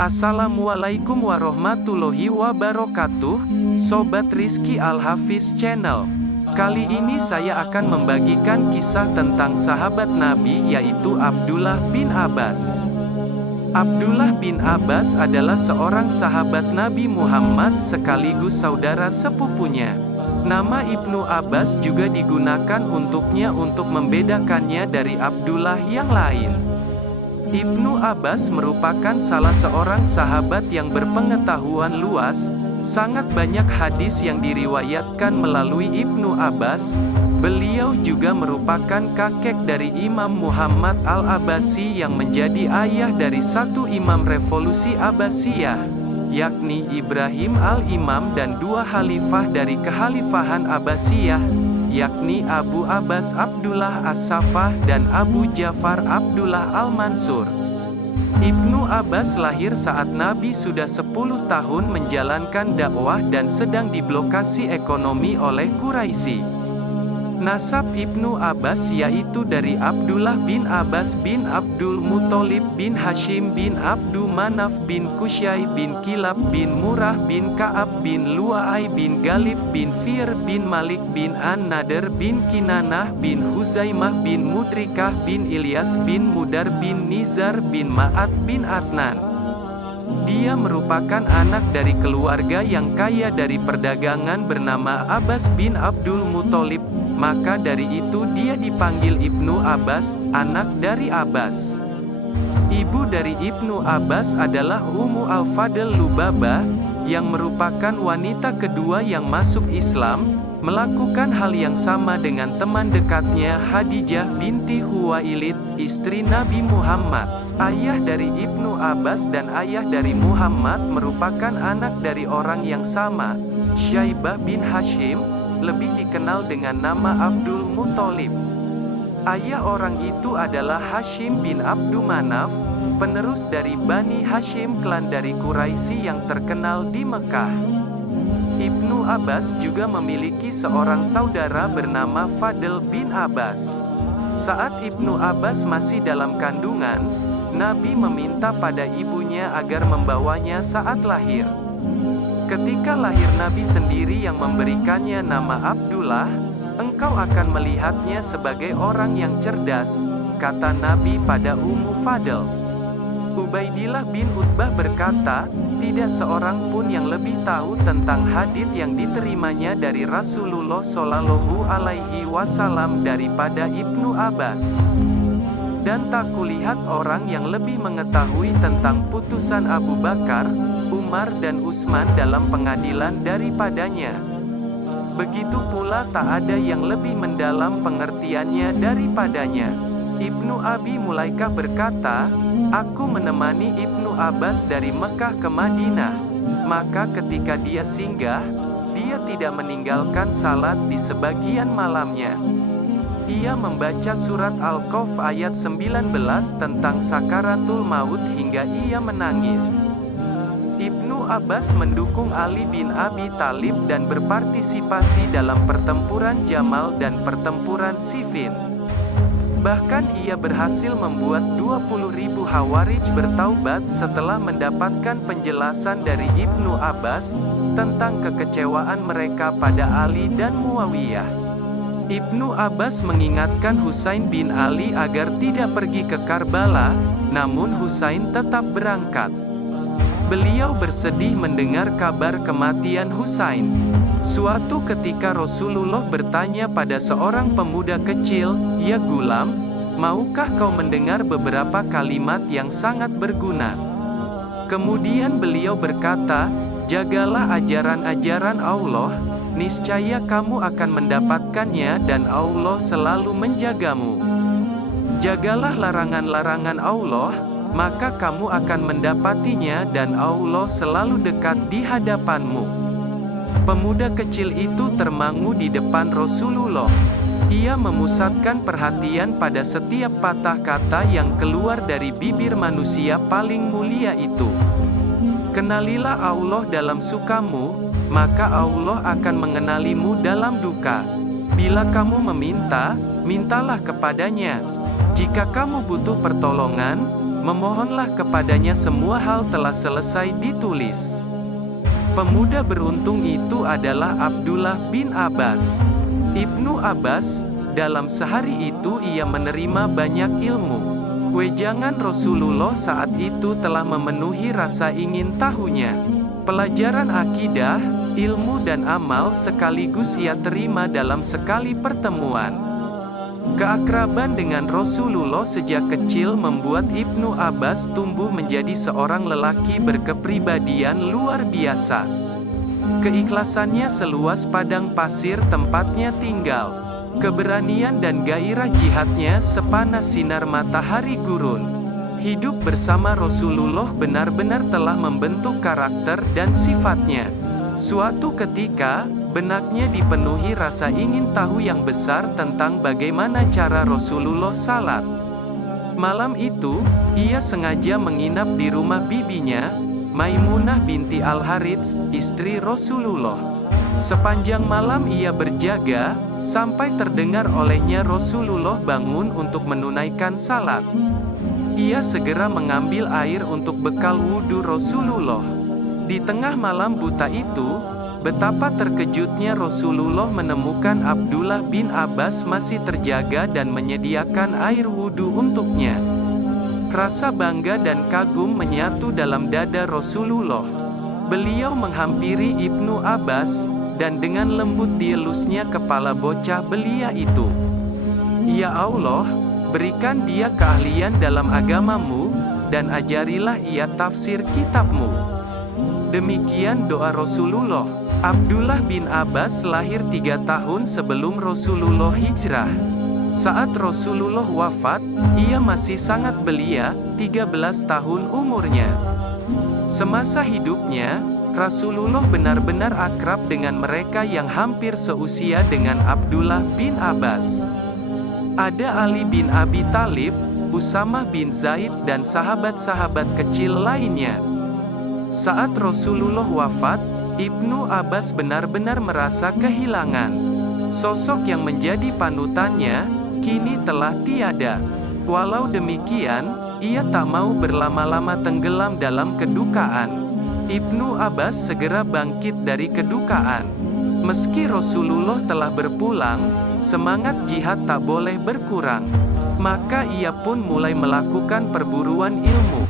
Assalamualaikum warahmatullahi wabarakatuh, Sobat Rizky Al-Hafiz Channel. Kali ini saya akan membagikan kisah tentang sahabat Nabi, yaitu Abdullah bin Abbas. Abdullah bin Abbas adalah seorang sahabat Nabi Muhammad sekaligus saudara sepupunya. Nama Ibnu Abbas juga digunakan untuknya untuk membedakannya dari Abdullah yang lain. Ibnu Abbas merupakan salah seorang sahabat yang berpengetahuan luas. Sangat banyak hadis yang diriwayatkan melalui Ibnu Abbas. Beliau juga merupakan kakek dari Imam Muhammad Al-Abbasi yang menjadi ayah dari satu imam revolusi Abbasiyah, yakni Ibrahim Al-Imam, dan dua khalifah dari kekhalifahan Abbasiyah, yakni Abu Abbas Abdullah As-Saffah dan Abu Ja'far Abdullah Al-Mansur. Ibnu Abbas lahir saat Nabi sudah 10 tahun menjalankan dakwah dan sedang diblokasi ekonomi oleh Quraisy. Nasab Ibnu Abbas yaitu dari Abdullah bin Abbas bin Abdul Muthalib bin Hashim bin Abdu Manaf bin Qusay bin Kilab bin Murrah bin Ka'ab bin Lu'ay bin Galib bin Fir bin Malik bin An-Nadr bin Kinanah bin Huzaimah bin Mudrikah bin Ilyas bin Mudar bin Nizar bin Ma'ad bin Adnan. Dia merupakan anak dari keluarga yang kaya dari perdagangan bernama Abbas bin Abdul Muthalib. Maka dari itu dia dipanggil Ibnu Abbas, anak dari Abbas. Ibu dari Ibnu Abbas adalah Ummu Al-Fadl Lubabah, yang merupakan wanita kedua yang masuk Islam, melakukan hal yang sama dengan teman dekatnya Khadijah binti Khuwailid, istri Nabi Muhammad. Ayah dari Ibnu Abbas dan ayah dari Muhammad merupakan anak dari orang yang sama, Syaibah bin Hashim, lebih dikenal dengan nama Abdul Muthalib. Ayah orang itu adalah Hashim bin Abdu Manaf, penerus dari Bani Hashim, klan dari Quraisy yang terkenal di Mekah. Ibnu Abbas juga memiliki seorang saudara bernama Fadl bin Abbas. Saat Ibnu Abbas masih dalam kandungan, Nabi meminta pada ibunya agar membawanya saat lahir. Ketika lahir, Nabi sendiri yang memberikannya nama Abdullah. Engkau akan melihatnya sebagai orang yang cerdas, kata Nabi pada Ummu Fadl. Ubaidillah bin Utbah berkata, tidak seorang pun yang lebih tahu tentang hadits yang diterimanya dari Rasulullah Shallallahu Alaihi Wasallam daripada Ibnu Abbas. Dan tak kulihat orang yang lebih mengetahui tentang putusan Abu Bakar, Umar dan Utsman dalam pengadilan daripadanya. Begitu pula tak ada yang lebih mendalam pengertiannya daripadanya. Ibnu Abi Mulaikah berkata, aku menemani Ibnu Abbas dari Mekah ke Madinah. Maka ketika dia singgah, dia tidak meninggalkan salat di sebagian malamnya. Ia membaca surat Al-Kahf ayat 19 tentang sakaratul maut hingga ia menangis. Ibnu Abbas mendukung Ali bin Abi Thalib dan berpartisipasi dalam pertempuran Jamal dan pertempuran Siffin. Bahkan ia berhasil membuat 20.000 Khawarij bertaubat setelah mendapatkan penjelasan dari Ibnu Abbas tentang kekecewaan mereka pada Ali dan Muawiyah. Ibnu Abbas mengingatkan Husain bin Ali agar tidak pergi ke Karbala, namun Husain tetap berangkat. Beliau bersedih mendengar kabar kematian Husain. Suatu ketika Rasulullah bertanya pada seorang pemuda kecil, "Ya gulam, maukah kau mendengar beberapa kalimat yang sangat berguna?" Kemudian beliau berkata, "Jagalah ajaran-ajaran Allah, niscaya kamu akan mendapatkannya dan Allah selalu menjagamu. Jagalah larangan-larangan Allah, maka kamu akan mendapatinya dan Allah selalu dekat di hadapanmu." Pemuda kecil itu termangu di depan Rasulullah. Ia memusatkan perhatian pada setiap patah kata yang keluar dari bibir manusia paling mulia itu. Kenalilah Allah dalam sukamu, maka Allah akan mengenalimu dalam duka. Bila kamu meminta, mintalah kepadanya. Jika kamu butuh pertolongan, Memohonlah kepadanya, semua hal telah selesai ditulis. Pemuda beruntung itu adalah Abdullah bin Abbas. Ibnu Abbas, dalam sehari itu ia menerima banyak ilmu. Wejangan Rasulullah saat itu telah memenuhi rasa ingin tahunya. Pelajaran akidah, ilmu dan amal sekaligus ia terima dalam sekali pertemuan. Keakraban dengan Rasulullah sejak kecil membuat Ibnu Abbas tumbuh menjadi seorang lelaki berkepribadian luar biasa. Keikhlasannya seluas padang pasir tempatnya tinggal. Keberanian dan gairah jihadnya sepanas sinar matahari gurun. Hidup bersama Rasulullah benar-benar telah membentuk karakter dan sifatnya. Suatu ketika, benaknya dipenuhi rasa ingin tahu yang besar tentang bagaimana cara Rasulullah salat. Malam itu, ia sengaja menginap di rumah bibinya, Maimunah binti Al-Harits, istri Rasulullah. Sepanjang malam ia berjaga, sampai terdengar olehnya Rasulullah bangun untuk menunaikan salat. Ia segera mengambil air untuk bekal wudhu Rasulullah. Di tengah malam buta itu, betapa terkejutnya Rasulullah menemukan Abdullah bin Abbas masih terjaga dan menyediakan air wudhu untuknya. Rasa bangga dan kagum menyatu dalam dada Rasulullah. Beliau menghampiri Ibnu Abbas, dan dengan lembut dielusnya kepala bocah belia itu. Ya Allah, berikan dia keahlian dalam agamamu, dan ajarilah ia tafsir kitabmu. Demikian doa Rasulullah. Abdullah bin Abbas lahir 3 tahun sebelum Rasulullah hijrah. Saat Rasulullah wafat, ia masih sangat belia, 13 tahun umurnya. Semasa hidupnya, Rasulullah benar-benar akrab dengan mereka yang hampir seusia dengan Abdullah bin Abbas. Ada Ali bin Abi Thalib, Usamah bin Zaid dan sahabat-sahabat kecil lainnya. Saat Rasulullah wafat, Ibnu Abbas benar-benar merasa kehilangan. Sosok yang menjadi panutannya, kini telah tiada. Walau demikian, ia tak mau berlama-lama tenggelam dalam kedukaan. Ibnu Abbas segera bangkit dari kedukaan. Meski Rasulullah telah berpulang, semangat jihad tak boleh berkurang. Maka ia pun mulai melakukan perburuan ilmu.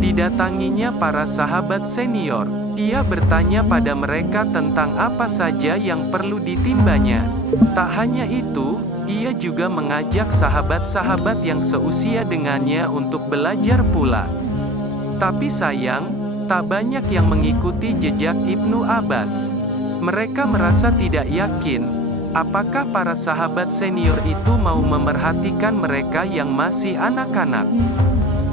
Didatanginya para sahabat senior. Ia bertanya pada mereka tentang apa saja yang perlu ditimbanya. Tak hanya itu, ia juga mengajak sahabat-sahabat yang seusia dengannya untuk belajar pula. Tapi sayang, tak banyak yang mengikuti jejak Ibnu Abbas. Mereka merasa tidak yakin, apakah para sahabat senior itu mau memerhatikan mereka yang masih anak-anak.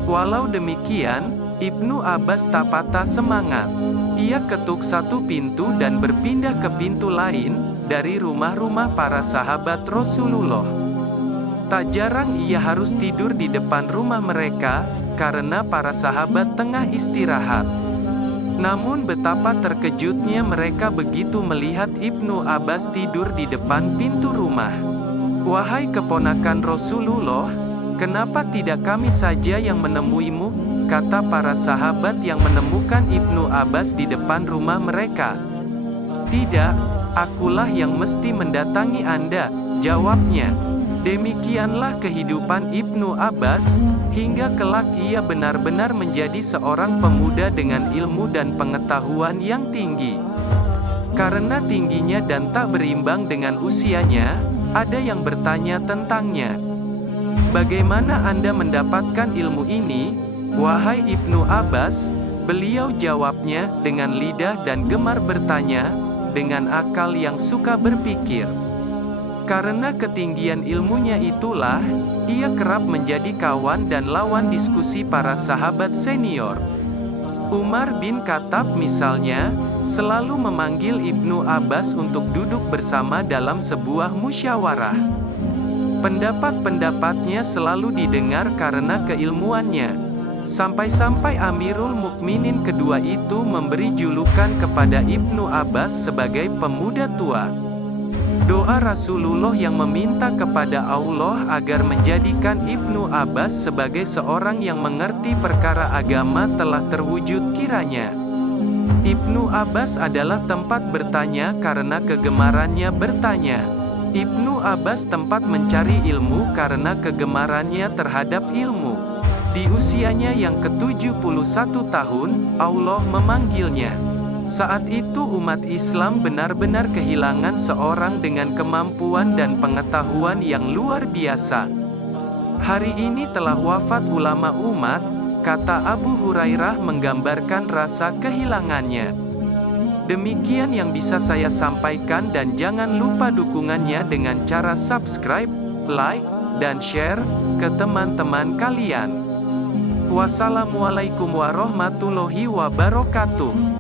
Walau demikian, Ibnu Abbas tak patah semangat. Ia ketuk satu pintu dan berpindah ke pintu lain, dari rumah-rumah para sahabat Rasulullah. Tak jarang ia harus tidur di depan rumah mereka, karena para sahabat tengah istirahat. Namun betapa terkejutnya mereka begitu melihat Ibnu Abbas tidur di depan pintu rumah. Wahai keponakan Rasulullah, kenapa tidak kami saja yang menemuimu? Kata para sahabat yang menemukan Ibnu Abbas di depan rumah mereka. Tidak, akulah yang mesti mendatangi Anda, jawabnya. Demikianlah kehidupan Ibnu Abbas, hingga kelak ia benar-benar menjadi seorang pemuda dengan ilmu dan pengetahuan yang tinggi. Karena tingginya dan tak berimbang dengan usianya, ada yang bertanya tentangnya. Bagaimana Anda mendapatkan ilmu ini, wahai Ibnu Abbas? Beliau jawabnya dengan lidah dan gemar bertanya, dengan akal yang suka berpikir. Karena ketinggian ilmunya itulah, ia kerap menjadi kawan dan lawan diskusi para sahabat senior. Umar bin Khattab misalnya, selalu memanggil Ibnu Abbas untuk duduk bersama dalam sebuah musyawarah. Pendapat-pendapatnya selalu didengar karena keilmuannya. Sampai-sampai Amirul Mukminin kedua itu memberi julukan kepada Ibnu Abbas sebagai pemuda tua. Doa Rasulullah yang meminta kepada Allah agar menjadikan Ibnu Abbas sebagai seorang yang mengerti perkara agama telah terwujud kiranya. Ibnu Abbas adalah tempat bertanya karena kegemarannya bertanya. Ibnu Abbas tempat mencari ilmu karena kegemarannya terhadap ilmu. Di usianya yang ke-71 tahun, Allah memanggilnya. Saat itu umat Islam benar-benar kehilangan seorang dengan kemampuan dan pengetahuan yang luar biasa. Hari ini telah wafat ulama umat, kata Abu Hurairah menggambarkan rasa kehilangannya. Demikian yang bisa saya sampaikan dan jangan lupa dukungannya dengan cara subscribe, like, dan share ke teman-teman kalian. Wassalamualaikum warahmatullahi wabarakatuh.